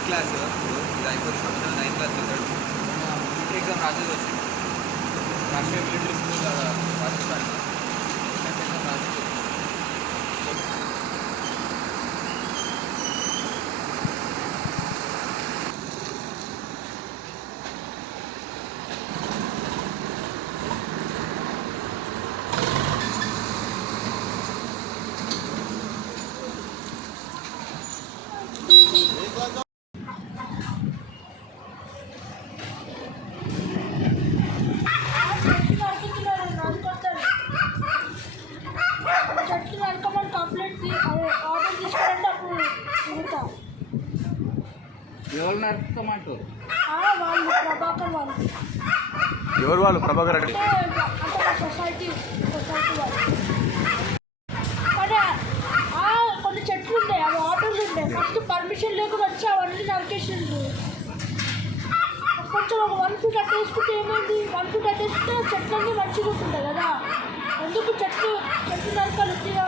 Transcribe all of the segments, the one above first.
9th class ఇది అయిపోతుంది 9th class చదివాడు మిలిటరీ ఎగ్జామ్ రాసేది వచ్చింది Rashtriya military school Rajasthan exam రాసేది ఎవరు నడుపుతామంటారు ఎవరు వాళ్ళు ప్రభాకర్ రెడ్డి సొసైటీ వాళ్ళు కొన్ని చెట్లు ఉంటాయి అవి ఆటోలు ఉంటాయి ఫస్ట్ పర్మిషన్ లేకుండా వచ్చి అవన్నీ నరికేసిండ్రు కొంచెం ఒక 1 ఫీట్ అట్టేసుకుంటే ఏమైంది 1 ఫీట్ అట్టేసుకుంటే చెట్లన్నీ మంచిగా ఉంటుంటాయి కదా ఎందుకు చెట్లు నరకాలి ఉట్టిగా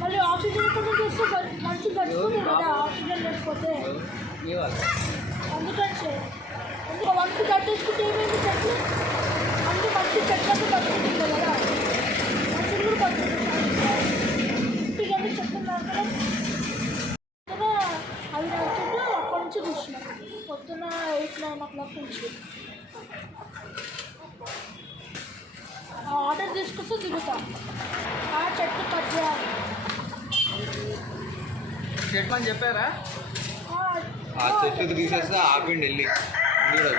మళ్ళీ ఆక్సిజన్ ఎక్కడ చేస్తే మంచి బతుకుంది కదా ఆక్సిజన్ లేకపోతే అందుకంటే ఎందుకు 1 ఫీట్ అట్టేసుకుంటే ఏమైంది చెట్లు అన్ని మంచి చెట్లన్నీ బతుకుంటుంది కదా మనుషులు కూడా బతుకుంటారు ఇంటికి చెట్లు నరకడం అవి నడుతుంటే అక్కడి నుంచి కూర్చున్నాం పొద్దున్న 8-9 o'clock నుంచి ఆర్డర్ తీసుకొస్తే దిగుతాం ఆ చెట్టు కట్ చేయాలి చెట్లు అని చెప్పారా ఆ చెట్టు తీసేస్తే ఆపిండి వెళ్ళి వీడియో